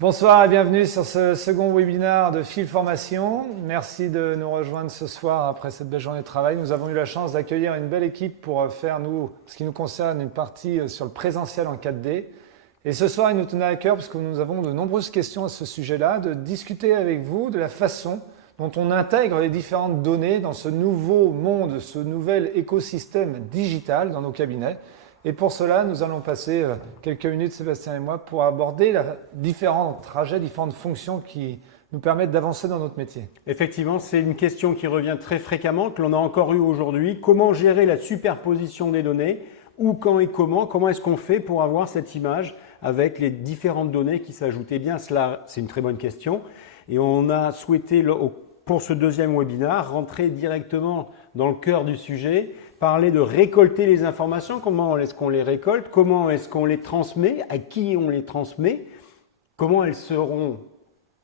Bonsoir et bienvenue sur ce second webinaire de Fil Formation. Merci de nous rejoindre ce soir après cette belle journée de travail. Nous avons eu la chance d'accueillir une belle équipe pour faire, ce qui nous concerne, une partie sur le présentiel en 4D. Et ce soir, il nous tenait à cœur, parce que nous avons de nombreuses questions à ce sujet-là, de discuter avec vous de la façon dont on intègre les différentes données dans ce nouveau monde, ce nouvel écosystème digital dans nos cabinets. Et pour cela, nous allons passer quelques minutes, Sébastien et moi, pour aborder différents trajets, différentes fonctions qui nous permettent d'avancer dans notre métier. Effectivement, c'est une question qui revient très fréquemment, que l'on a encore eu aujourd'hui. Comment gérer la superposition des données? Où, quand et comment? Comment est-ce qu'on fait pour avoir cette image avec les différentes données qui s'ajoutent? Eh bien, cela, c'est une très bonne question. Et on a souhaité, pour ce deuxième webinaire, rentrer directement dans le cœur du sujet, parler de récolter les informations, comment est-ce qu'on les récolte, comment est-ce qu'on les transmet, à qui on les transmet, comment elles seront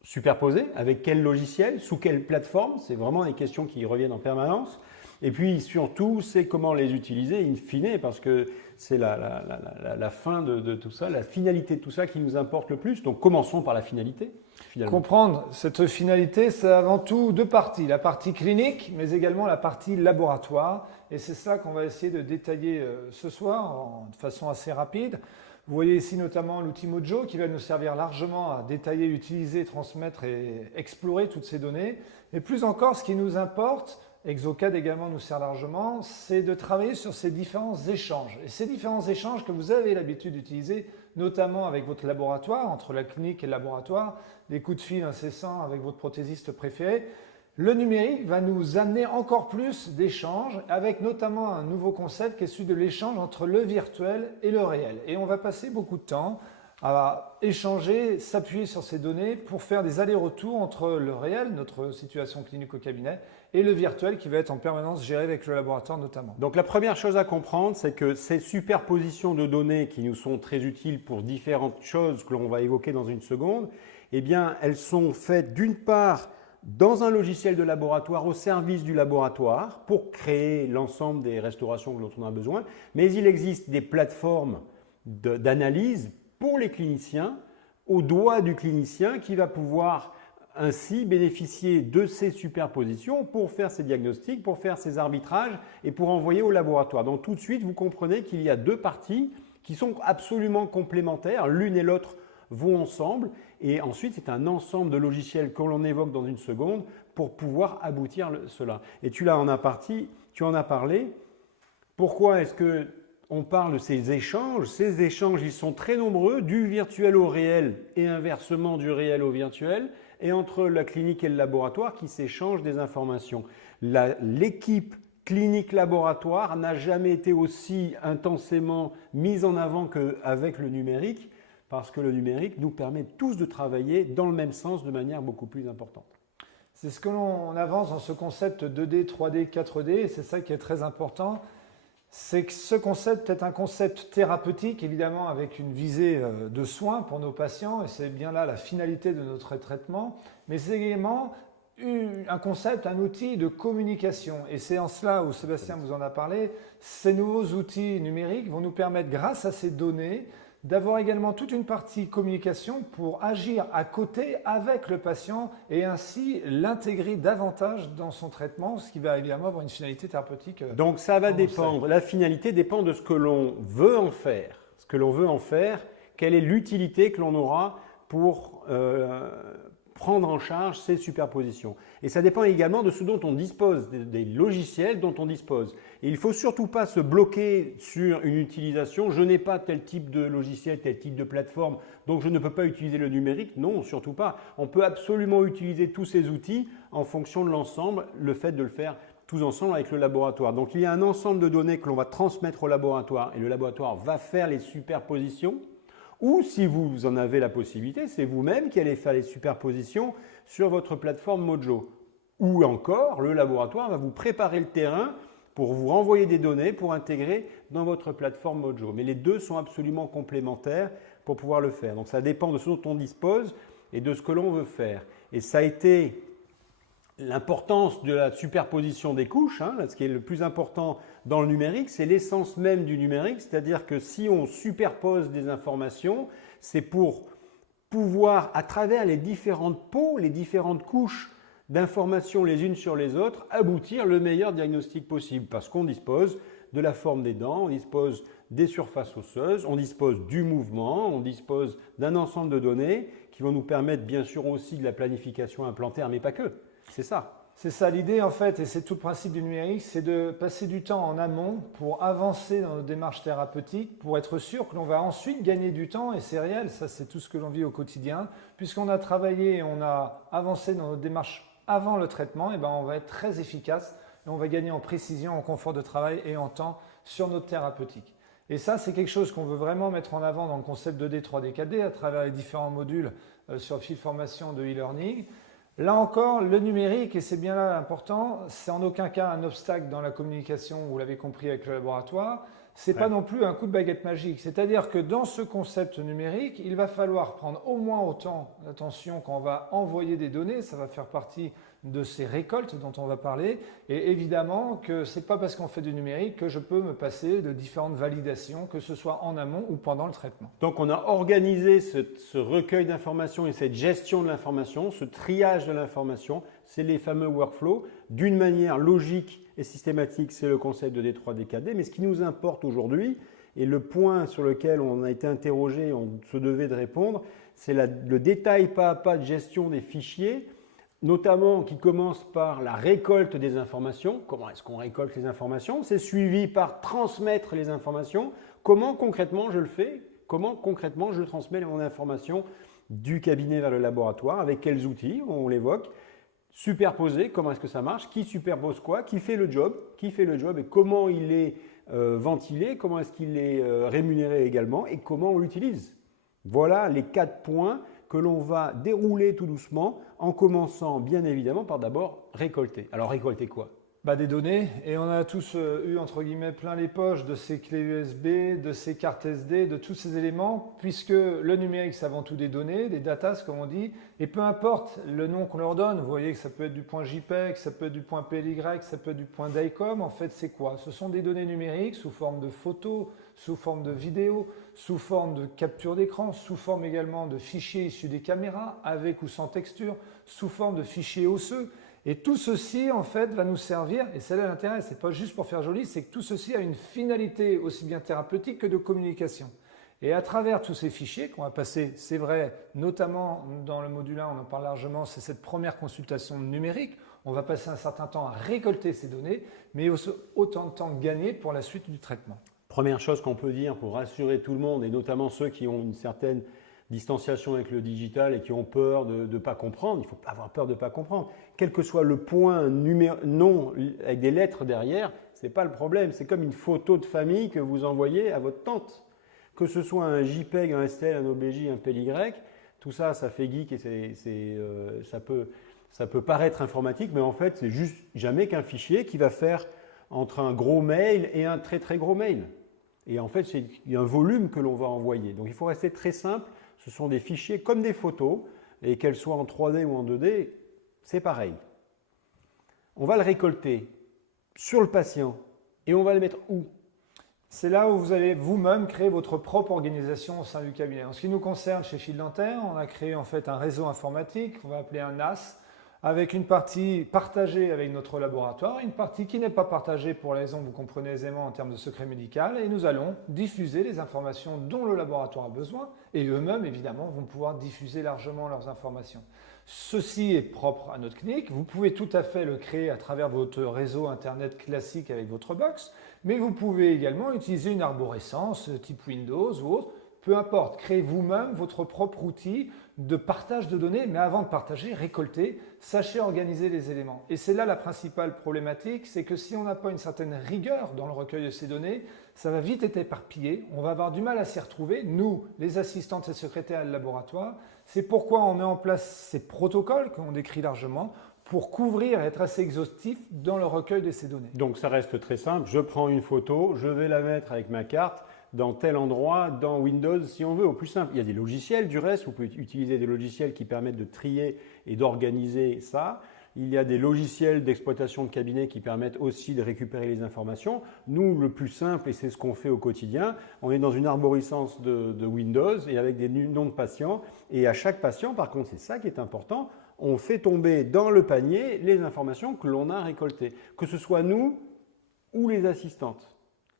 superposées, avec quel logiciel, sous quelle plateforme, c'est vraiment des questions qui reviennent en permanence. Et puis surtout, c'est comment les utiliser in fine, parce que c'est la fin de tout ça, la finalité de tout ça qui nous importe le plus. Donc commençons par la finalité. Finalement. Comprendre cette finalité, c'est avant tout deux parties. La partie clinique, mais également la partie laboratoire. Et c'est ça qu'on va essayer de détailler ce soir de façon assez rapide. Vous voyez ici notamment l'outil Mojo qui va nous servir largement à détailler, utiliser, transmettre et explorer toutes ces données. Et plus encore, ce qui nous importe, Exocad également nous sert largement, c'est de travailler sur ces différents échanges. Et ces différents échanges que vous avez l'habitude d'utiliser, notamment avec votre laboratoire, entre la clinique et le laboratoire, des coups de fil incessants avec votre prothésiste préféré. Le numérique va nous amener encore plus d'échanges, avec notamment un nouveau concept qui est celui de l'échange entre le virtuel et le réel. Et on va passer beaucoup de temps à échanger, s'appuyer sur ces données pour faire des allers-retours entre le réel, notre situation clinique au cabinet, et le virtuel qui va être en permanence géré avec le laboratoire notamment. Donc la première chose à comprendre, c'est que ces superpositions de données qui nous sont très utiles pour différentes choses que l'on va évoquer dans une seconde, eh bien elles sont faites d'une part dans un logiciel de laboratoire au service du laboratoire pour créer l'ensemble des restaurations dont on a besoin, mais il existe des plateformes d'analyse pour les cliniciens, au doigt du clinicien qui va pouvoir ainsi bénéficier de ces superpositions pour faire ses diagnostics, pour faire ses arbitrages et pour envoyer au laboratoire. Donc tout de suite, vous comprenez qu'il y a deux parties qui sont absolument complémentaires, l'une et l'autre vont ensemble et ensuite c'est un ensemble de logiciels que l'on évoque dans une seconde pour pouvoir aboutir cela. Et tu en as parlé. Pourquoi est-ce que on parle de ces échanges? Ces échanges, ils sont très nombreux, du virtuel au réel et inversement du réel au virtuel, et entre la clinique et le laboratoire qui s'échangent des informations. L'équipe clinique-laboratoire n'a jamais été aussi intensément mise en avant qu'avec le numérique, parce que le numérique nous permet tous de travailler dans le même sens de manière beaucoup plus importante. C'est ce que l'on avance dans ce concept 2D, 3D, 4D, et c'est ça qui est très important. C'est que ce concept est un concept thérapeutique, évidemment avec une visée de soins pour nos patients, et c'est bien là la finalité de notre traitement, mais c'est également un concept, un outil de communication. Et c'est en cela où Sébastien vous en a parlé, ces nouveaux outils numériques vont nous permettre, grâce à ces données, d'avoir également toute une partie communication pour agir à côté avec le patient et ainsi l'intégrer davantage dans son traitement, ce qui va évidemment avoir une finalité thérapeutique. Donc ça va dépendre, la finalité dépend de ce que l'on veut en faire. Ce que l'on veut en faire, quelle est l'utilité que l'on aura pour prendre en charge ces superpositions. Et ça dépend également de ce dont on dispose, des logiciels dont on dispose. Et il ne faut surtout pas se bloquer sur une utilisation. Je n'ai pas tel type de logiciel, tel type de plateforme, donc je ne peux pas utiliser le numérique. Non, surtout pas. On peut absolument utiliser tous ces outils en fonction de l'ensemble, le fait de le faire tous ensemble avec le laboratoire. Donc il y a un ensemble de données que l'on va transmettre au laboratoire et le laboratoire va faire les superpositions. Ou si vous en avez la possibilité, c'est vous-même qui allez faire les superpositions sur votre plateforme Mojo. Ou encore, le laboratoire va vous préparer le terrain pour vous renvoyer des données pour intégrer dans votre plateforme Mojo. Mais les deux sont absolument complémentaires pour pouvoir le faire. Donc ça dépend de ce dont on dispose et de ce que l'on veut faire. Et ça a été l'importance de la superposition des couches, ce qui est le plus important dans le numérique, c'est l'essence même du numérique, c'est-à-dire que si on superpose des informations, c'est pour pouvoir, à travers les différentes peaux, les différentes couches d'informations les unes sur les autres, aboutir le meilleur diagnostic possible. Parce qu'on dispose de la forme des dents, on dispose des surfaces osseuses, on dispose du mouvement, on dispose d'un ensemble de données qui vont nous permettre bien sûr aussi de la planification implantaire, mais pas que. C'est ça. C'est ça l'idée en fait, et c'est tout le principe du numérique, c'est de passer du temps en amont pour avancer dans nos démarches thérapeutiques, pour être sûr que l'on va ensuite gagner du temps, et c'est réel, ça c'est tout ce que l'on vit au quotidien. Puisqu'on a travaillé et on a avancé dans nos démarches avant le traitement, et ben on va être très efficace et on va gagner en précision, en confort de travail et en temps sur notre thérapeutique. Et ça, c'est quelque chose qu'on veut vraiment mettre en avant dans le concept 2D, 3D, 4D à travers les différents modules sur le fil formation de e-learning. Là encore, le numérique, et c'est bien là important, c'est en aucun cas un obstacle dans la communication, vous l'avez compris avec le laboratoire, c'est pas non plus un coup de baguette magique. C'est-à-dire que dans ce concept numérique, il va falloir prendre au moins autant d'attention quand on va envoyer des données, ça va faire partie de ces récoltes dont on va parler, et évidemment que c'est pas parce qu'on fait du numérique que je peux me passer de différentes validations, que ce soit en amont ou pendant le traitement. Donc on a organisé ce recueil d'informations et cette gestion de l'information, ce triage de l'information, c'est les fameux workflows, d'une manière logique et systématique, c'est le concept de D3DKD, mais ce qui nous importe aujourd'hui, et le point sur lequel on a été interrogé, on se devait de répondre, c'est le détail pas à pas de gestion des fichiers, notamment qui commence par la récolte des informations. Comment est-ce qu'on récolte les informations? C'est suivi par transmettre les informations. Comment concrètement je le fais? Comment concrètement je transmets mon information du cabinet vers le laboratoire? Avec quels outils? On l'évoque. Superposer, comment est-ce que ça marche? Qui superpose quoi? Qui fait le job? Qui fait le job et comment il est ventilé? Comment est-ce qu'il est rémunéré également? Et comment on l'utilise? Voilà les 4 points que l'on va dérouler tout doucement en commençant bien évidemment par d'abord récolter. Alors récolter quoi? Des données, et on a tous eu entre guillemets plein les poches de ces clés USB, de ces cartes SD, de tous ces éléments, puisque le numérique c'est avant tout des données, des datas comme on dit, et peu importe le nom qu'on leur donne, vous voyez que ça peut être du point JPEG, ça peut être du point PLY, ça peut être du point DICOM, en fait c'est quoi? Ce sont des données numériques sous forme de photos, sous forme de vidéos, sous forme de capture d'écran, sous forme également de fichiers issus des caméras, avec ou sans texture, sous forme de fichiers osseux. Et tout ceci, en fait, va nous servir, et c'est là l'intérêt, c'est pas juste pour faire joli, c'est que tout ceci a une finalité aussi bien thérapeutique que de communication. Et à travers tous ces fichiers qu'on va passer, c'est vrai, notamment dans le module 1, on en parle largement, c'est cette première consultation numérique, on va passer un certain temps à récolter ces données, mais autant de temps gagné pour la suite du traitement. Première chose qu'on peut dire pour rassurer tout le monde, et notamment ceux qui ont une certaine distanciation avec le digital et qui ont peur de ne pas comprendre, il ne faut pas avoir peur de ne pas comprendre. Quel que soit le point non avec des lettres derrière, ce n'est pas le problème. C'est comme une photo de famille que vous envoyez à votre tante. Que ce soit un JPEG, un STL, un OBJ, un PLY, tout ça, ça fait geek et ça peut paraître informatique, mais en fait, c'est juste jamais qu'un fichier qui va faire entre un gros mail et un très très gros mail. Et en fait, c'est un volume que l'on va envoyer. Donc il faut rester très simple. Ce sont des fichiers comme des photos, et qu'elles soient en 3D ou en 2D, c'est pareil. On va le récolter sur le patient et on va le mettre où? C'est là où vous allez vous-même créer votre propre organisation au sein du cabinet. En ce qui nous concerne, chez Fil Dentaire, on a créé en fait un réseau informatique qu'on va appeler un NAS, avec une partie partagée avec notre laboratoire, une partie qui n'est pas partagée pour les raisons que vous comprenez aisément en termes de secret médical, et nous allons diffuser les informations dont le laboratoire a besoin, et eux-mêmes évidemment vont pouvoir diffuser largement leurs informations. Ceci est propre à notre clinique, vous pouvez tout à fait le créer à travers votre réseau internet classique avec votre box, mais vous pouvez également utiliser une arborescence type Windows ou autre. Peu importe, créez vous-même votre propre outil de partage de données, mais avant de partager, récoltez, sachez organiser les éléments. Et c'est là la principale problématique, c'est que si on n'a pas une certaine rigueur dans le recueil de ces données, ça va vite être éparpillé, on va avoir du mal à s'y retrouver, nous, les assistantes et secrétaires de laboratoire. C'est pourquoi on met en place ces protocoles qu'on décrit largement, pour couvrir et être assez exhaustif dans le recueil de ces données. Donc ça reste très simple, je prends une photo, je vais la mettre avec ma carte, dans tel endroit, dans Windows si on veut, au plus simple. Il y a des logiciels du reste, vous pouvez utiliser des logiciels qui permettent de trier et d'organiser ça. Il y a des logiciels d'exploitation de cabinet qui permettent aussi de récupérer les informations. Nous, le plus simple, et c'est ce qu'on fait au quotidien, on est dans une arborescence de Windows et avec des noms de patients. Et à chaque patient, par contre, c'est ça qui est important, on fait tomber dans le panier les informations que l'on a récoltées, que ce soit nous ou les assistantes.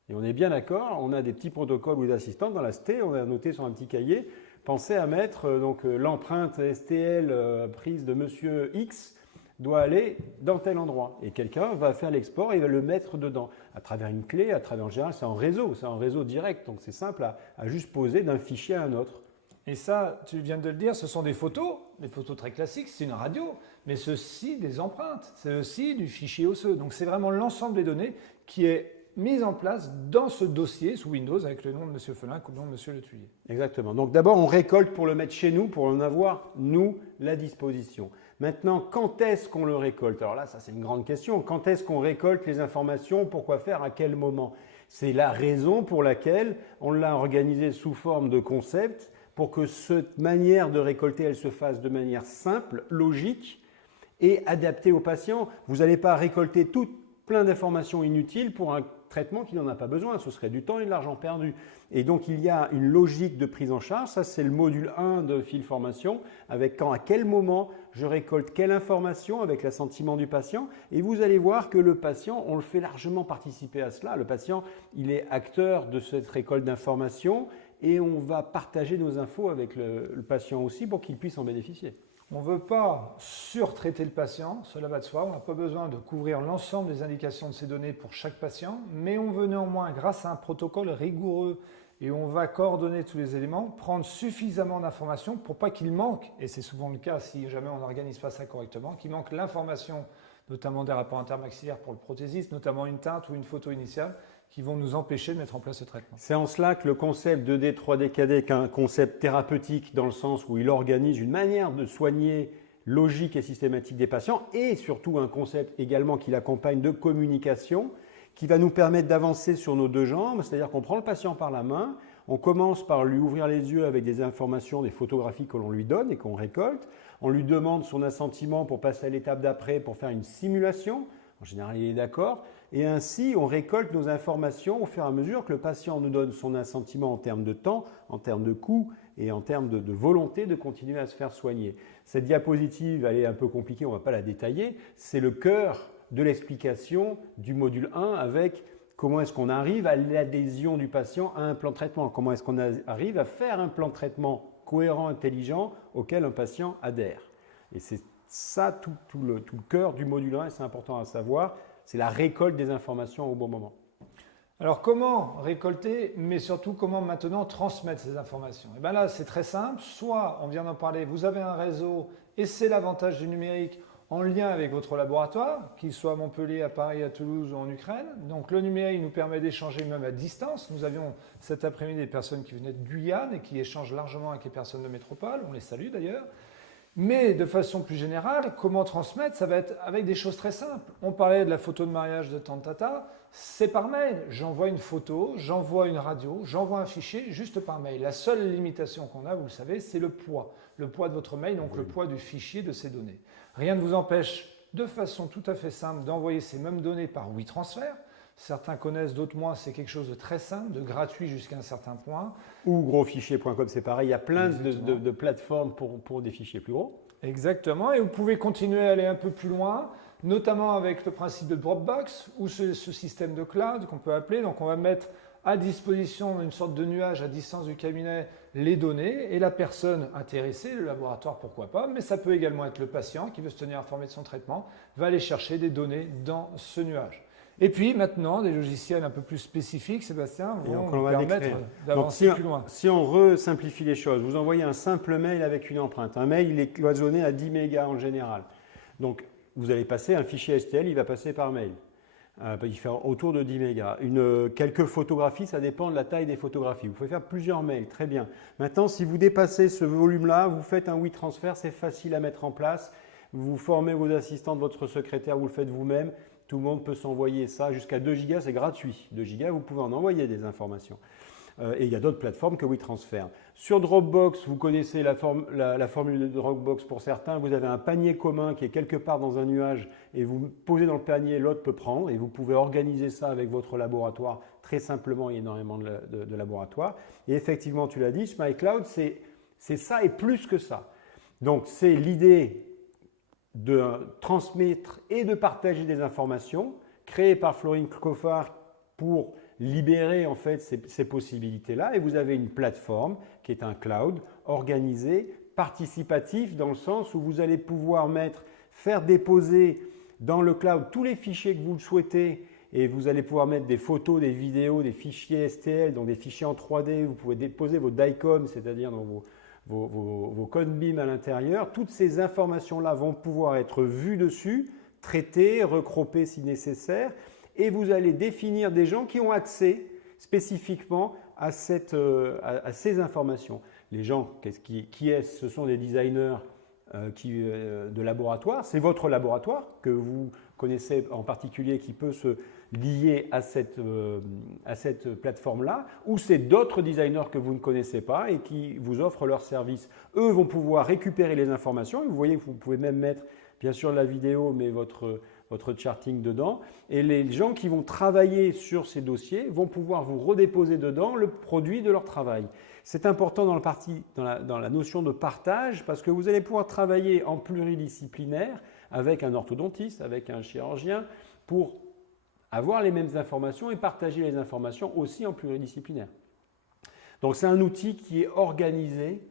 Et on est bien d'accord, on a des petits protocoles ou des assistantes dans la ST, on a noté sur un petit cahier, pensez à mettre l'empreinte STL prise de monsieur X doit aller dans tel endroit. Et quelqu'un va faire l'export et va le mettre dedans, à travers une clé, à travers, en général, c'est en réseau direct, donc c'est simple à juste poser d'un fichier à un autre. Et ça, tu viens de le dire, ce sont des photos très classiques, c'est une radio, mais ceci des empreintes, c'est aussi du fichier osseux. Donc c'est vraiment l'ensemble des données qui est mise en place dans ce dossier sous Windows avec le nom de M. Felin ou le nom de M. Letulier. Exactement. Donc d'abord, on récolte pour le mettre chez nous, pour en avoir, nous, la disposition. Maintenant, quand est-ce qu'on le récolte? Alors là, ça c'est une grande question. Quand est-ce qu'on récolte les informations? Pourquoi faire? À quel moment? C'est la raison pour laquelle on l'a organisé sous forme de concept pour que cette manière de récolter, elle se fasse de manière simple, logique et adaptée aux patients. Vous n'allez pas récolter plein d'informations inutiles pour un traitement qui n'en a pas besoin. Ce serait du temps et de l'argent perdu. Et donc, il y a une logique de prise en charge. Ça, c'est le module 1 de Fil Formation, avec à quel moment je récolte quelle information avec l'assentiment du patient. Et vous allez voir que le patient, on le fait largement participer à cela. Le patient, il est acteur de cette récolte d'informations et on va partager nos infos avec le patient aussi pour qu'il puisse en bénéficier. On ne veut pas surtraiter le patient, cela va de soi, on n'a pas besoin de couvrir l'ensemble des indications de ces données pour chaque patient, mais on veut néanmoins, grâce à un protocole rigoureux et on va coordonner tous les éléments, prendre suffisamment d'informations pour pas qu'il manque, et c'est souvent le cas si jamais on n'organise pas ça correctement, qu'il manque l'information, notamment des rapports intermaxillaires pour le prothésiste, notamment une teinte ou une photo initiale, qui vont nous empêcher de mettre en place ce traitement. C'est en cela que le concept 2D, 3D, 4D est un concept thérapeutique dans le sens où il organise une manière de soigner logique et systématique des patients et surtout un concept également qui l'accompagne de communication qui va nous permettre d'avancer sur nos deux jambes, c'est-à-dire qu'on prend le patient par la main, on commence par lui ouvrir les yeux avec des informations, des photographies que l'on lui donne et qu'on récolte, on lui demande son assentiment pour passer à l'étape d'après pour faire une simulation, en général il est d'accord, et ainsi on récolte nos informations au fur et à mesure que le patient nous donne son assentiment en termes de temps, en termes de coût et en termes de volonté de continuer à se faire soigner. Cette diapositive, elle est un peu compliquée, on ne va pas la détailler, c'est le cœur de l'explication du module 1 avec comment est-ce qu'on arrive à l'adhésion du patient à un plan de traitement, comment est-ce qu'on arrive à faire un plan de traitement cohérent, intelligent auquel un patient adhère. Et c'est ça tout le cœur du module 1 et c'est important à savoir, c'est la récolte des informations au bon moment. Alors comment récolter, mais surtout comment maintenant transmettre ces informations? Et bien là c'est très simple, soit on vient d'en parler, vous avez un réseau et c'est l'avantage du numérique en lien avec votre laboratoire, qu'il soit à Montpellier, à Paris, à Toulouse ou en Ukraine. Donc le numérique nous permet d'échanger même à distance. Nous avions cet après-midi des personnes qui venaient de Guyane et qui échangent largement avec les personnes de métropole, on les salue d'ailleurs. Mais de façon plus générale, comment transmettre? Ça va être avec des choses très simples. On parlait de la photo de mariage de Tante Tata, c'est par mail. J'envoie une photo, j'envoie une radio, j'envoie un fichier juste par mail. La seule limitation qu'on a, vous le savez, c'est le poids de votre mail, donc le poids du fichier de ces données. Rien ne vous empêche de façon tout à fait simple d'envoyer ces mêmes données par WeTransfer. Certains connaissent, d'autres moins, c'est quelque chose de très simple, de gratuit jusqu'à un certain point. Ou grosfichier.com, c'est pareil, il y a plein de plateformes pour des fichiers plus gros. Exactement, et vous pouvez continuer à aller un peu plus loin, notamment avec le principe de Dropbox ou ce système de cloud qu'on peut appeler. Donc on va mettre à disposition une sorte de nuage à distance du cabinet les données et la personne intéressée, le laboratoire pourquoi pas, mais ça peut également être le patient qui veut se tenir informé de son traitement, va aller chercher des données dans ce nuage. Et puis maintenant, des logiciels un peu plus spécifiques, Sébastien, vont nous permettre d'avancer plus loin. Si on resimplifie les choses, vous envoyez un simple mail avec une empreinte. Un mail, il est cloisonné à 10 mégas en général. Donc, vous allez passer un fichier STL, il va passer par mail. Il fait autour de 10 mégas. Quelques photographies, ça dépend de la taille des photographies. Vous pouvez faire plusieurs mails, très bien. Maintenant, si vous dépassez ce volume-là, vous faites un WeTransfer, c'est facile à mettre en place. Vous formez vos assistants, votre secrétaire, vous le faites vous-même. Tout le monde peut s'envoyer ça jusqu'à 2 gigas, c'est gratuit. 2 gigas, vous pouvez en envoyer des informations. Et il y a d'autres plateformes que WeTransfer. Sur Dropbox, vous connaissez la formule de Dropbox pour certains. Vous avez un panier commun qui est quelque part dans un nuage et vous posez dans le panier, l'autre peut prendre et vous pouvez organiser ça avec votre laboratoire très simplement. Il y a énormément de laboratoires. Et effectivement, tu l'as dit, SmileCloud, c'est ça et plus que ça. Donc, c'est l'idée de transmettre et de partager des informations créées par Florine Coffard pour libérer en fait ces possibilités-là. Et vous avez une plateforme qui est un cloud organisé, participatif, dans le sens où vous allez pouvoir faire déposer dans le cloud tous les fichiers que vous le souhaitez et vous allez pouvoir mettre des photos, des vidéos, des fichiers STL, donc des fichiers en 3D. Vous pouvez déposer vos DICOM, c'est-à-dire dans vos codes BIM à l'intérieur. Toutes ces informations-là vont pouvoir être vues dessus, traitées, recropées si nécessaire. Et vous allez définir des gens qui ont accès spécifiquement à ces informations. Les gens, qui est-ce? Ce sont des designers de laboratoire. C'est votre laboratoire que vous connaissez en particulier qui peut se lier à cette plateforme-là, ou c'est d'autres designers que vous ne connaissez pas et qui vous offrent leurs services. Eux vont pouvoir récupérer les informations. Vous voyez que vous pouvez même mettre, bien sûr, la vidéo, mais votre charting dedans. Et les gens qui vont travailler sur ces dossiers vont pouvoir vous redéposer dedans le produit de leur travail. C'est important dans la notion de partage parce que vous allez pouvoir travailler en pluridisciplinaire avec un orthodontiste, avec un chirurgien pour avoir les mêmes informations et partager les informations aussi en pluridisciplinaire. Donc c'est un outil qui est organisé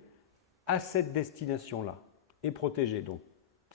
à cette destination-là et protégé. Donc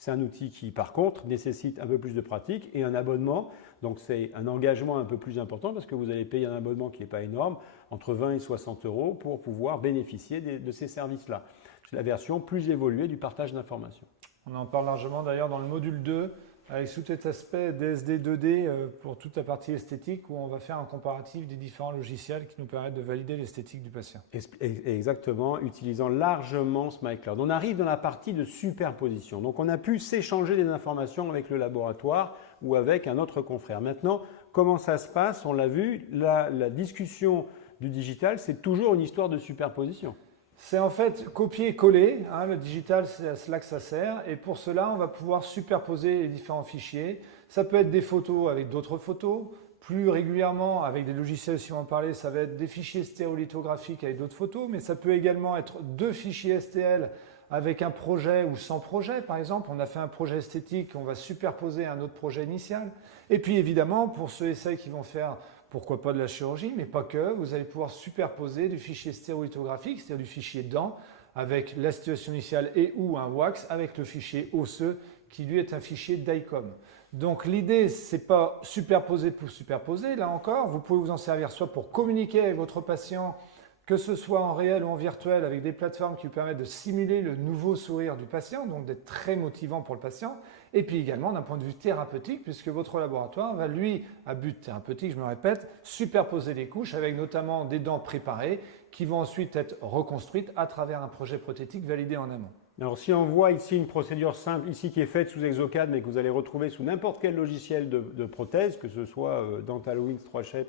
c'est un outil qui, par contre, nécessite un peu plus de pratique et un abonnement. Donc, c'est un engagement un peu plus important parce que vous allez payer un abonnement qui n'est pas énorme, entre 20 et 60 € pour pouvoir bénéficier de ces services-là. C'est la version plus évoluée du partage d'informations. On en parle largement d'ailleurs dans le module 2 avec tout cet aspect DSD 2D pour toute la partie esthétique où on va faire un comparatif des différents logiciels qui nous permettent de valider l'esthétique du patient. Exactement, utilisant largement SmileCloud. On arrive dans la partie de superposition. Donc, on a pu s'échanger des informations avec le laboratoire ou avec un autre confrère. Maintenant, comment ça se passe? On l'a vu, la discussion du digital, c'est toujours une histoire de superposition. C'est en fait copier-coller, hein, le digital c'est à cela que ça sert et pour cela on va pouvoir superposer les différents fichiers. Ça peut être des photos avec d'autres photos, plus régulièrement avec des logiciels si on en parlait, ça va être des fichiers stéréolithographiques avec d'autres photos, mais ça peut également être deux fichiers STL avec un projet ou sans projet par exemple. On a fait un projet esthétique, on va superposer un autre projet initial. Et puis évidemment pour ceux et celles qui vont faire pourquoi pas de la chirurgie, mais pas que. Vous allez pouvoir superposer du fichier stéréolithographique, c'est-à-dire du fichier dent, avec la situation initiale et ou un wax, avec le fichier osseux, qui lui est un fichier DICOM. Donc l'idée, ce n'est pas superposer pour superposer, là encore. Vous pouvez vous en servir soit pour communiquer avec votre patient, que ce soit en réel ou en virtuel, avec des plateformes qui vous permettent de simuler le nouveau sourire du patient, donc d'être très motivant pour le patient. Et puis également d'un point de vue thérapeutique, puisque votre laboratoire va, lui, à but thérapeutique, je me répète, superposer les couches avec notamment des dents préparées qui vont ensuite être reconstruites à travers un projet prothétique validé en amont. Alors si on voit ici une procédure simple, ici qui est faite sous Exocad, mais que vous allez retrouver sous n'importe quel logiciel de prothèse, que ce soit Dentalwings, 3Chet,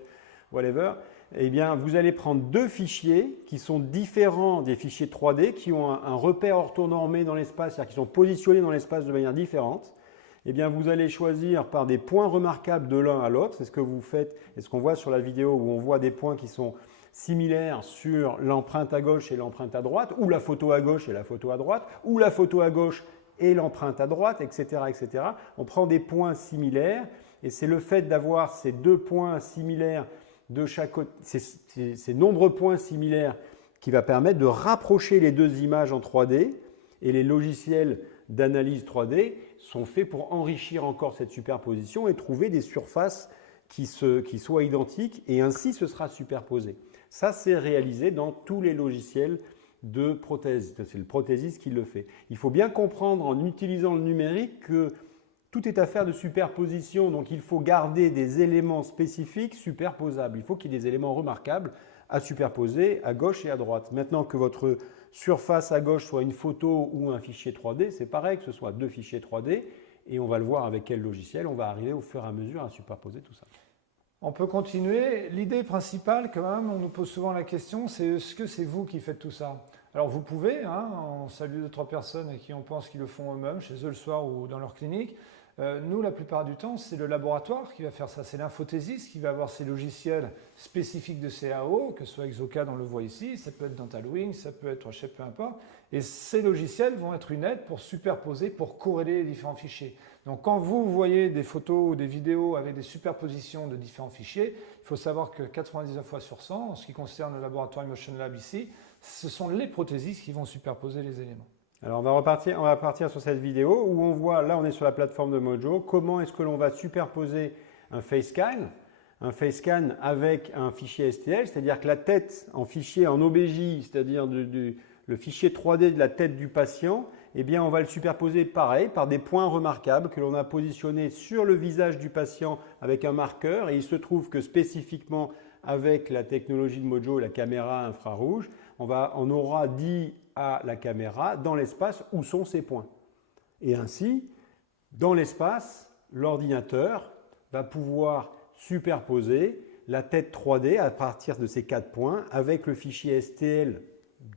whatever, eh bien vous allez prendre deux fichiers qui sont différents des fichiers 3D, qui ont un repère orthonormé dans l'espace, c'est-à-dire qui sont positionnés dans l'espace de manière différente. Eh bien vous allez choisir par des points remarquables de l'un à l'autre. C'est ce que vous faites et ce qu'on voit sur la vidéo où on voit des points qui sont similaires sur l'empreinte à gauche et l'empreinte à droite, ou la photo à gauche et la photo à droite, ou la photo à gauche et l'empreinte à droite, etc., etc. On prend des points similaires et c'est le fait d'avoir ces deux points similaires de chaque côté, ces nombreux points similaires qui va permettre de rapprocher les deux images en 3D et les logiciels d'analyse 3D sont faits pour enrichir encore cette superposition et trouver des surfaces qui soient identiques et ainsi ce sera superposé. Ça, c'est réalisé dans tous les logiciels de prothèse. C'est le prothésiste qui le fait. Il faut bien comprendre en utilisant le numérique que tout est affaire de superposition, donc il faut garder des éléments spécifiques superposables. Il faut qu'il y ait des éléments remarquables à superposer à gauche et à droite. Maintenant que votre surface à gauche soit une photo ou un fichier 3D, c'est pareil, que ce soit deux fichiers 3D, et on va le voir avec quel logiciel, on va arriver au fur et à mesure à superposer tout ça. On peut continuer. L'idée principale, quand même, on nous pose souvent la question, c'est est-ce que c'est vous qui faites tout ça? Alors vous pouvez, hein, on salue 2-3 personnes et qui on pense qu'ils le font eux-mêmes, chez eux le soir ou dans leur clinique. Nous, la plupart du temps, c'est le laboratoire qui va faire ça. C'est l'infothésiste qui va avoir ses logiciels spécifiques de CAO, que ce soit Exocad, on le voit ici, ça peut être DentalWings, ça peut être Shape, peu importe. Et ces logiciels vont être une aide pour superposer, pour corréler les différents fichiers. Donc quand vous voyez des photos ou des vidéos avec des superpositions de différents fichiers, il faut savoir que 99 fois sur 100, en ce qui concerne le laboratoire Emotion Lab ici, ce sont les prothésistes qui vont superposer les éléments. Alors on va repartir sur cette vidéo où on voit, là on est sur la plateforme de Mojo, comment est-ce que l'on va superposer un face scan avec un fichier STL, c'est-à-dire que la tête en fichier en OBJ, c'est-à-dire le fichier 3D de la tête du patient, eh bien on va le superposer pareil par des points remarquables que l'on a positionnés sur le visage du patient avec un marqueur, et il se trouve que spécifiquement avec la technologie de Mojo, la caméra infrarouge, on aura dit à la caméra dans l'espace où sont ces points. Et ainsi, dans l'espace, l'ordinateur va pouvoir superposer la tête 3D à partir de ces 4 points avec le fichier STL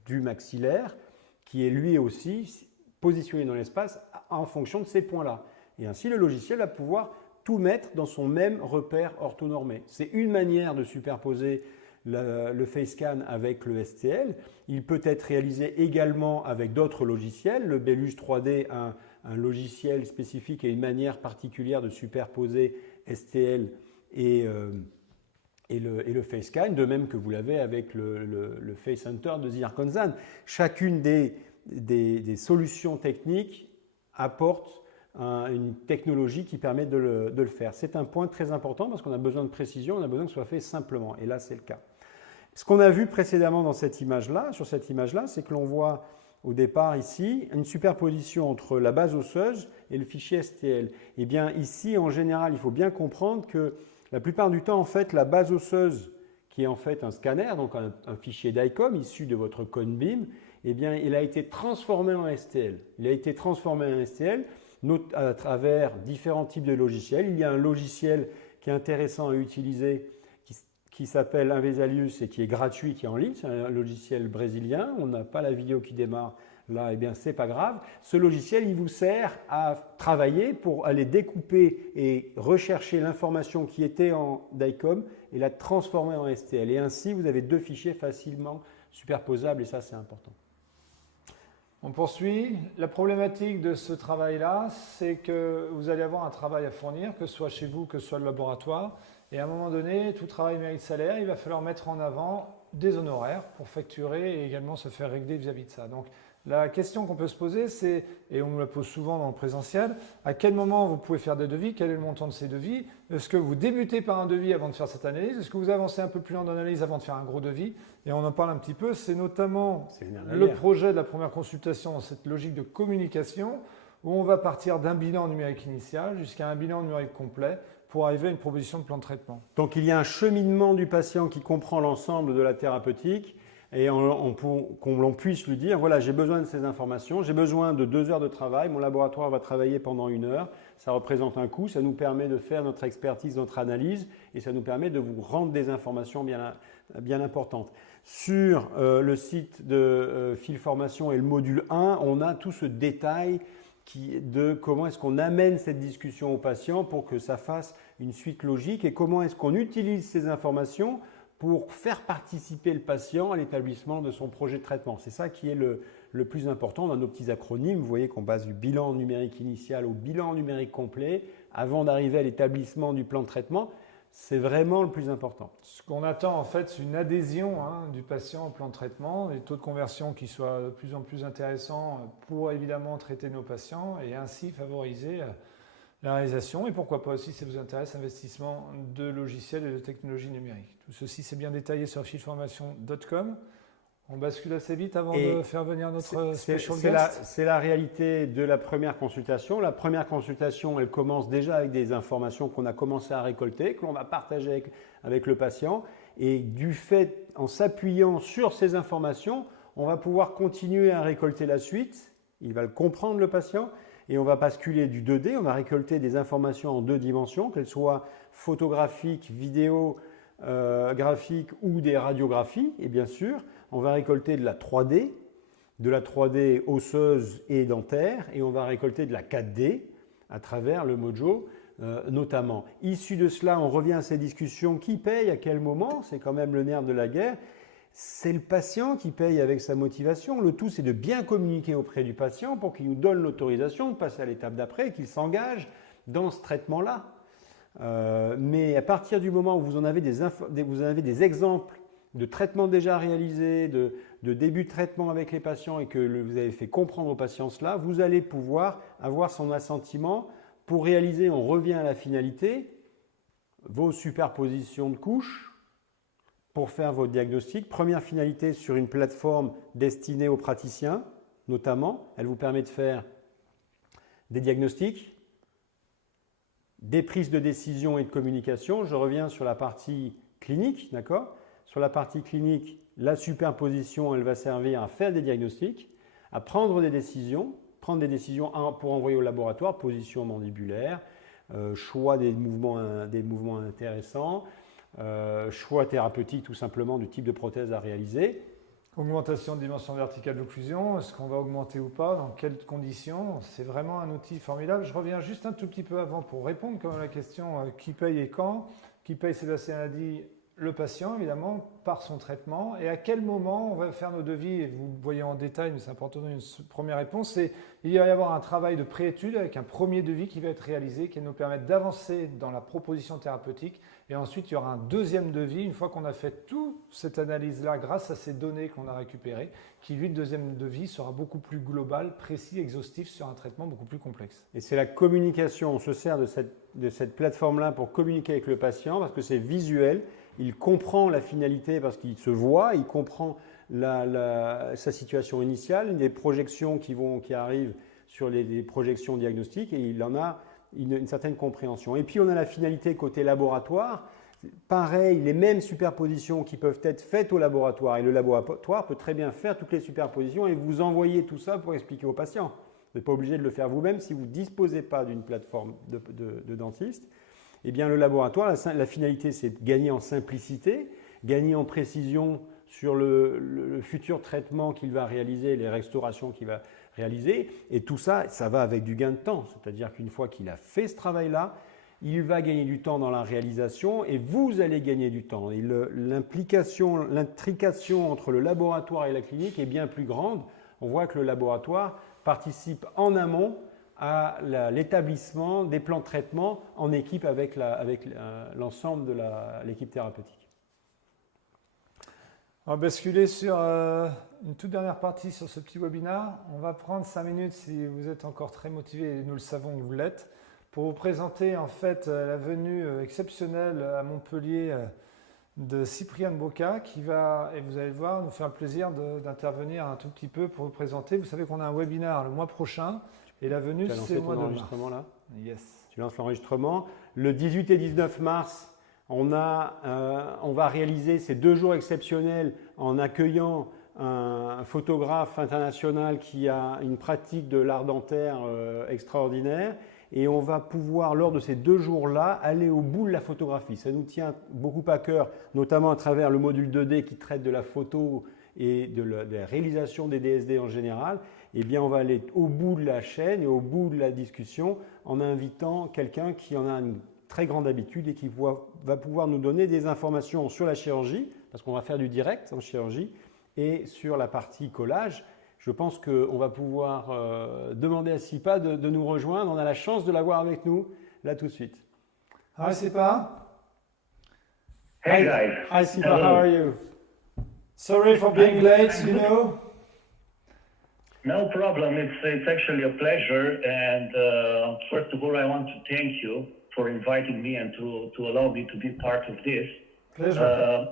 du maxillaire qui est lui aussi positionné dans l'espace en fonction de ces points-là. Et ainsi, le logiciel va pouvoir tout mettre dans son même repère orthonormé. C'est une manière de superposer le face scan avec le STL. Il peut être réalisé également avec d'autres logiciels. Le Belus 3D a un logiciel spécifique et une manière particulière de superposer STL et le face scan, de même que vous l'avez avec le Face Hunter de Zirconzan. Chacune des solutions techniques apporte une technologie qui permet de le faire. C'est un point très important parce qu'on a besoin de précision, on a besoin que ce soit fait simplement. Et là, c'est le cas. Ce qu'on a vu précédemment dans cette image-là, sur cette image-là, c'est que l'on voit au départ ici une superposition entre la base osseuse et le fichier STL. Et bien ici, en général, il faut bien comprendre que la plupart du temps, en fait, la base osseuse, qui est en fait un scanner, donc un fichier DICOM issu de votre CONBIM, eh bien, il a été transformé en STL. Il a été transformé en STL à travers différents types de logiciels. Il y a un logiciel qui est intéressant à utiliser qui s'appelle Invesalius et qui est gratuit, qui est en ligne. C'est un logiciel brésilien. On n'a pas la vidéo qui démarre là, eh bien, c'est pas grave. Ce logiciel, il vous sert à travailler pour aller découper et rechercher l'information qui était en DICOM et la transformer en STL. Et ainsi, vous avez 2 fichiers facilement superposables et ça, c'est important. On poursuit. La problématique de ce travail-là, c'est que vous allez avoir un travail à fournir, que ce soit chez vous, que ce soit le laboratoire. Et à un moment donné, tout travail mérite salaire. Il va falloir mettre en avant des honoraires pour facturer et également se faire régler vis-à-vis de ça. Donc, la question qu'on peut se poser, c'est, et on nous la pose souvent dans le présentiel, à quel moment vous pouvez faire des devis? Quel est le montant de ces devis? Est-ce que vous débutez par un devis avant de faire cette analyse? Est-ce que vous avancez un peu plus loin dans l'analyse avant de faire un gros devis? Et on en parle un petit peu. C'est notamment le projet de la première consultation dans cette logique de communication où on va partir d'un bilan numérique initial jusqu'à un bilan numérique complet pour arriver à une proposition de plan de traitement. Donc il y a un cheminement du patient qui comprend l'ensemble de la thérapeutique et qu'on l'on puisse lui dire, voilà, j'ai besoin de ces informations, j'ai besoin de 2 heures de travail, mon laboratoire va travailler pendant 1 heure, ça représente un coût, ça nous permet de faire notre expertise, notre analyse et ça nous permet de vous rendre des informations bien importantes. Sur le site de Fil Formation et le module 1, on a tout ce détail de comment est-ce qu'on amène cette discussion au patient pour que ça fasse une suite logique et comment est-ce qu'on utilise ces informations pour faire participer le patient à l'établissement de son projet de traitement. C'est ça qui est le plus important. Dans nos petits acronymes, vous voyez qu'on passe du bilan numérique initial au bilan numérique complet avant d'arriver à l'établissement du plan de traitement. C'est vraiment le plus important. Ce qu'on attend en fait, c'est une adhésion du patient au plan de traitement, des taux de conversion qui soient de plus en plus intéressants pour évidemment traiter nos patients et ainsi favoriser la réalisation et pourquoi pas aussi, si ça vous intéresse, investissement de logiciels et de technologies numériques. Tout ceci, c'est bien détaillé sur filformation.com. On bascule assez vite avant de faire venir notre special guest. C'est la réalité de la première consultation. La première consultation, elle commence déjà avec des informations qu'on a commencé à récolter, que l'on va partager avec le patient. Et du fait, en s'appuyant sur ces informations, on va pouvoir continuer à récolter la suite. Il va le comprendre, le patient. et on va basculer du 2D, on va récolter des informations en 2 dimensions, qu'elles soient photographiques, vidéo, graphiques ou des radiographies. Et bien sûr, on va récolter de la 3D osseuse et dentaire, et on va récolter de la 4D à travers le Mojo notamment. Issu de cela, on revient à ces discussions. Qui paye à quel moment? C'est quand même le nerf de la guerre. C'est le patient qui paye avec sa motivation. Le tout, c'est de bien communiquer auprès du patient pour qu'il nous donne l'autorisation de passer à l'étape d'après et qu'il s'engage dans ce traitement-là. Mais à partir du moment où vous en avez des exemples de traitements déjà réalisés, de début de traitement avec les patients et que vous avez fait comprendre aux patients cela, vous allez pouvoir avoir son assentiment pour réaliser, on revient à la finalité, vos superpositions de couches pour faire votre diagnostic. Première finalité sur une plateforme destinée aux praticiens, notamment. Elle vous permet de faire des diagnostics, des prises de décision et de communication. Je reviens sur la partie clinique, d'accord? Sur la partie clinique, la superposition, elle va servir à faire des diagnostics, à prendre des décisions pour envoyer au laboratoire, position mandibulaire, choix des mouvements intéressants, choix thérapeutique tout simplement du type de prothèse à réaliser. Augmentation de dimension verticale d'occlusion, est-ce qu'on va augmenter ou pas, dans quelles conditions? C'est vraiment un outil formidable. Je reviens juste un tout petit peu avant pour répondre quand même à la question qui paye et quand. Qui paye, Sébastien a dit, le patient évidemment, par son traitement. Et à quel moment on va faire nos devis? Et vous voyez en détail, mais c'est important de donner une première réponse. C'est il va y avoir un travail de préétude avec un premier devis qui va être réalisé, qui va nous permettre d'avancer dans la proposition thérapeutique. Et ensuite, il y aura un deuxième devis, une fois qu'on a fait toute cette analyse-là, grâce à ces données qu'on a récupérées, qui, lui, le deuxième devis sera beaucoup plus global, précis, exhaustif sur un traitement beaucoup plus complexe. Et c'est la communication, on se sert de cette plateforme-là pour communiquer avec le patient, parce que c'est visuel, il comprend la finalité parce qu'il se voit, il comprend sa situation initiale, les projections qui arrivent sur les projections diagnostiques, et il en a une certaine compréhension. Et puis on a la finalité côté laboratoire, pareil, les mêmes superpositions qui peuvent être faites au laboratoire, et le laboratoire peut très bien faire toutes les superpositions et vous envoyer tout ça pour expliquer au patient. Vous n'êtes pas obligé de le faire vous-même si vous ne disposez pas d'une plateforme de dentiste. Eh bien le laboratoire, la finalité, c'est de gagner en simplicité, gagner en précision sur le futur traitement qu'il va réaliser, les restaurations qu'il va réaliser. Et tout ça, ça va avec du gain de temps. C'est-à-dire qu'une fois qu'il a fait ce travail-là, il va gagner du temps dans la réalisation et vous allez gagner du temps. Et l'intrication entre le laboratoire et la clinique est bien plus grande. On voit que le laboratoire participe en amont à l'établissement des plans de traitement en équipe avec l'ensemble de l'équipe thérapeutique. On va basculer sur une toute dernière partie sur ce petit webinaire. On va prendre 5 minutes si vous êtes encore très motivé, et nous le savons que vous l'êtes, pour vous présenter en fait la venue exceptionnelle à Montpellier de Cyprien Boca qui va, et vous allez le voir, nous faire le plaisir d'intervenir un tout petit peu pour vous présenter. Vous savez qu'on a un webinaire le mois prochain et la venue c'est le mois de mars. Là Yes. Tu lances l'enregistrement. Le 18 et 19 mars, on va réaliser ces 2 jours exceptionnels en accueillant un photographe international qui a une pratique de l'art dentaire extraordinaire. Et on va pouvoir, lors de ces 2 jours-là, aller au bout de la photographie. Ça nous tient beaucoup à cœur, notamment à travers le module 2D qui traite de la photo et de la réalisation des DSD en général. Eh bien, on va aller au bout de la chaîne et au bout de la discussion en invitant quelqu'un qui en a une très grande habitude et qui va pouvoir nous donner des informations sur la chirurgie, parce qu'on va faire du direct en chirurgie, et sur la partie collage. Je pense qu'on va pouvoir demander à Sipa de nous rejoindre. On a la chance de l'avoir avec nous là tout de suite. Hi Sipa. Hey guys. Hi Sipa, Hello. how are you? Sorry for being late, you know. No problem. It's actually a pleasure. And first of all, I want to thank you for inviting me and to allow me to be part of this. Pleasure.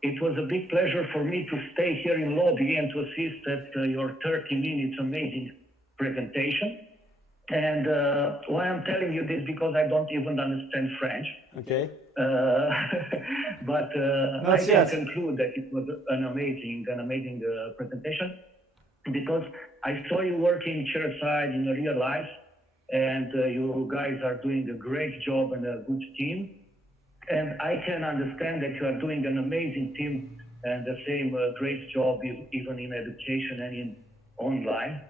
It was a big pleasure for me to stay here in lobby and to assist at your 30 minutes amazing presentation. And why I'm telling you this, because I don't even understand French. Okay. But Not I yet. can conclude that it was an amazing presentation, because I saw you working chairside in real life, and you guys are doing a great job and a good team. And I can understand that you are doing an amazing team and the same great job even in education and in online.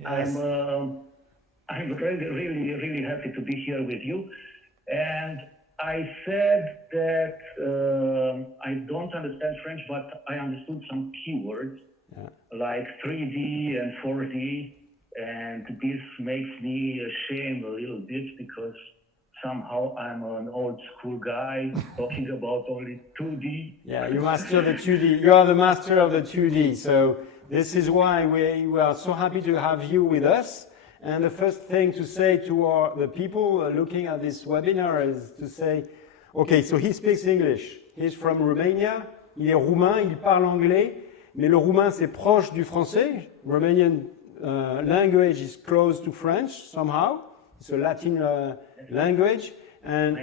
Yes. I'm really happy to be here with you. And I said that I don't understand French, but I understood some keywords like 3D and 4D, and this makes me ashamed a little bit because somehow I'm an old school guy talking about only 2D. Yeah, you master the 2D. You are the master of the 2D. So this is why we are so happy to have you with us. And the first thing to say to the people looking at this webinar is to say, okay, so he speaks English. He's from Romania. Il est roumain, il parle anglais. Mais le roumain, c'est proche du français. Romanian language is close to French somehow. It's a Latin language. And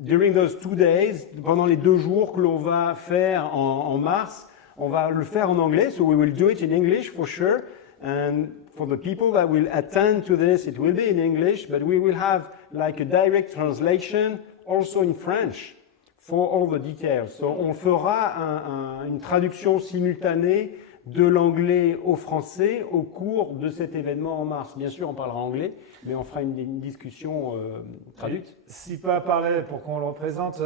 during those 2 days, pendant les 2 jours que l'on va faire en mars, on va le faire en anglais. So we will do it in English for sure. And for the people that will attend to this, it will be in English, but we will have like a direct translation also in French for all the details. So on fera une traduction simultanée de l'anglais au français au cours de cet événement en mars. Bien sûr, on parlera anglais, mais on fera une discussion traduite. Sipa parlait, pour qu'on le représente,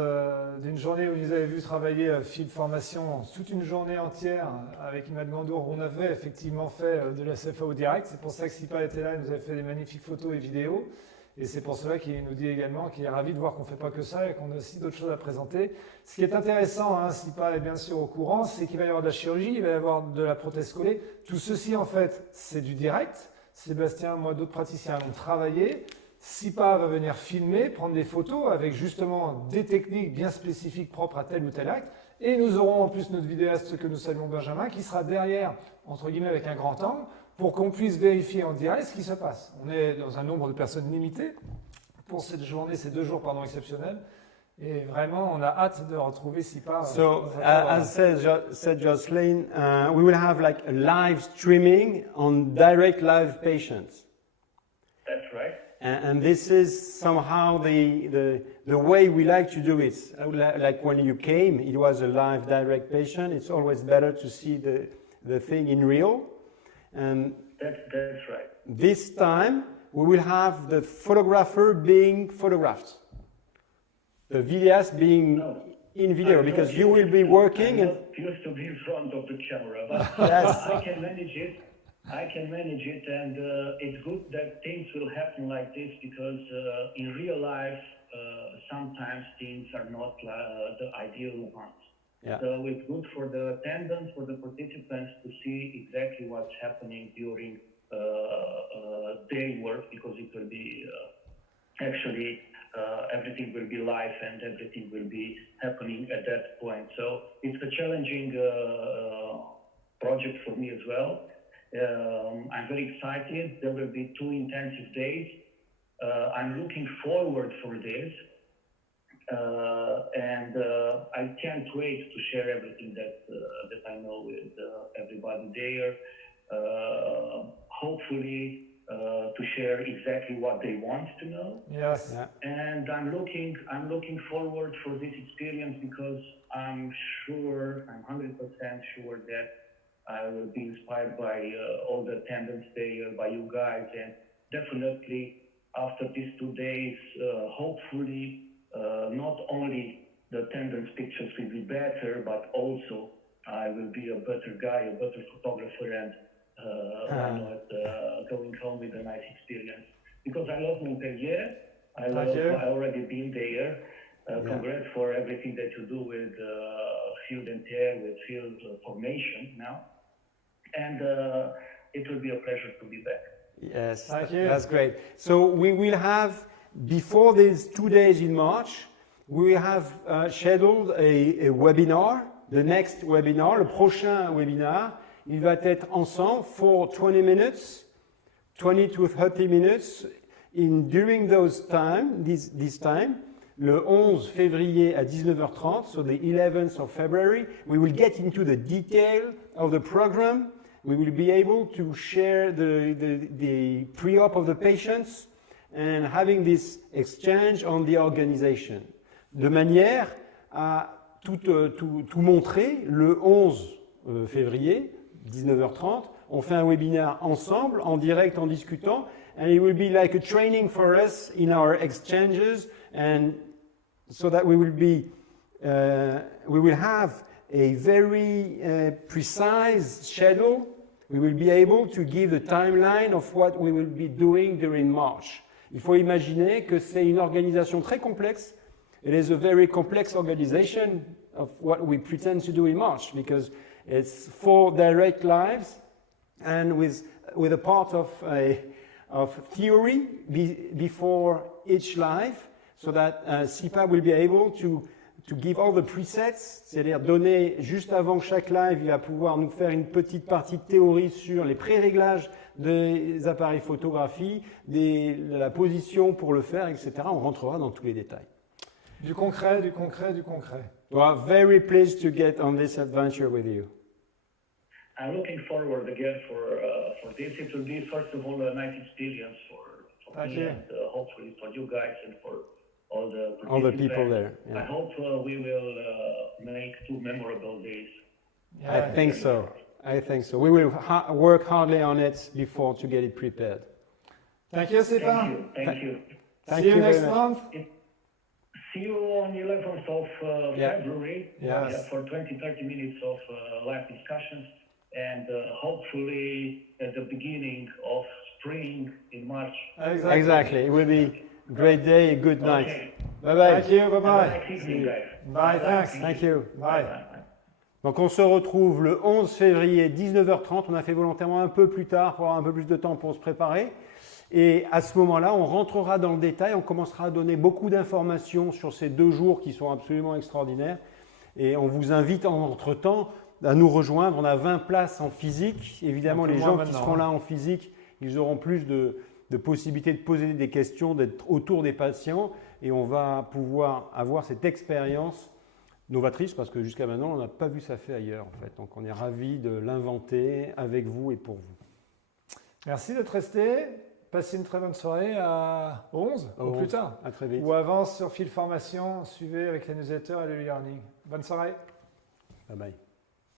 d'une journée où vous avez vu travailler Field Formation toute une journée entière avec Imad Gandour. On avait effectivement fait de la CFAO direct. C'est pour ça que Sipa était là. Il nous avait fait des magnifiques photos et vidéos. Et c'est pour cela qu'il nous dit également qu'il est ravi de voir qu'on ne fait pas que ça et qu'on a aussi d'autres choses à présenter. Ce qui est intéressant, Sipa est bien sûr au courant, c'est qu'il va y avoir de la chirurgie, il va y avoir de la prothèse collée. Tout ceci, en fait, c'est du direct. Sébastien, moi, d'autres praticiens vont travailler. Sipa va venir filmer, prendre des photos avec justement des techniques bien spécifiques propres à tel ou tel acte. Et nous aurons en plus notre vidéaste que nous saluons, Benjamin, qui sera derrière, entre guillemets, avec un grand angle, pour qu'on puisse vérifier en direct ce qui se passe. On est dans un nombre de personnes limité pour cette journée, ces 2 jours exceptionnels. Et vraiment, on a hâte de retrouver Sipa. So, as said Jocelyn, we will have like a live streaming on direct live patients. That's right. And this is somehow the way we like to do it. Like when you came, it was a live direct patient. It's always better to see the thing in real. And that's right. This time, we will have the photographer being photographed. The videos being in video, because you will be working. I'm not used to be in front of the camera, but yes. I can manage it. And it's good that things will happen like this because in real life, sometimes things are not the ideal ones. Yeah. So it's good for the attendants, for the participants to see exactly what's happening during day work, because it will be actually everything will be live and everything will be happening at that point. So it's a challenging project for me as well. I'm very excited. There will be 2 intensive days. I'm looking forward for this. And I can't wait to share everything that I know with everybody there. Hopefully to share exactly what they want to know. Yes. Yeah. And I'm looking forward for this experience because I'm 100% sure that I will be inspired by all the attendance there, by you guys, and definitely after these 2 days, hopefully. Not only the attendance pictures will be better, but also I will be a better guy, a better photographer, and going home with a nice experience. Because I love Montpellier. I already been there. Congrats for everything that you do with Field and Tear, with Field Formation now. And it will be a pleasure to be back. Yes, Thank you. That's great. So we will have, before these 2 days in March, we have scheduled a webinar, the next webinar, le prochain webinar. Il va être ensemble for 20 minutes, 20 to 30 minutes. During those time, this time, le 11 février à 19h30, so the 11th of February, we will get into the detail of the program we will be able to share the pre-op of the patients and having this exchange on the organization. De manière à tout montrer, le 11 février, 19h30, on fait un webinaire ensemble, en direct, en discutant, and it will be like a training for us in our exchanges, and so that we will have a very precise schedule. We will be able to give the timeline of what we will be doing during March. Il faut imaginer que c'est une organisation très complexe. It is a very complex organization of what we pretend to do in March, because it's 4 direct lives and with a part of theory before each live, so that SIPA will be able to give all the presets, c'est-à-dire donner juste avant chaque live, il va pouvoir nous faire une petite partie de théorie sur les pré-réglages des appareils photographie, la position pour le faire, etc. On rentrera dans tous les détails. Du concret, du concret, du concret. We are very pleased to get on this adventure with you. I'm looking forward again for this. It will be, first of all, a nice experience for Thank me you. and hopefully for you guys and for all the people participants. there, yeah. I hope we will make 2 memorable days. I think so. I think so. We will work hardly on it before to get it prepared. Thank you, Thank Stepan. you. Thank you. Thank See you you next very much. month. See you on 11th of Yeah. February Yes. for 20-30 minutes of live discussions, and hopefully at the beginning of spring in March. Exactly. It will be a great day, a good night. Okay. Bye-bye. Thank you, bye-bye. Nice evening, guys. Bye, thanks. Thank you. Bye. Bye. Donc on se retrouve le 11 février 19h30. On a fait volontairement un peu plus tard pour avoir un peu plus de temps pour se préparer. Et à ce moment-là, on rentrera dans le détail, on commencera à donner beaucoup d'informations sur ces 2 jours qui sont absolument extraordinaires. Et on vous invite entre-temps à nous rejoindre. On a 20 places en physique. Évidemment, Un peu les moins gens qui maintenant, seront là en physique, ils auront plus de possibilités de poser des questions, d'être autour des patients. Et on va pouvoir avoir cette expérience novatrice, parce que jusqu'à maintenant, on n'a pas vu ça fait ailleurs, en fait. Donc on est ravis de l'inventer avec vous et pour vous. Merci d'être resté. Passez une très bonne soirée à 11 ou plus tard. À très vite. Ou avance sur Fil Formation, suivez avec les newsletters et le e-learning. Bonne soirée. Bye bye.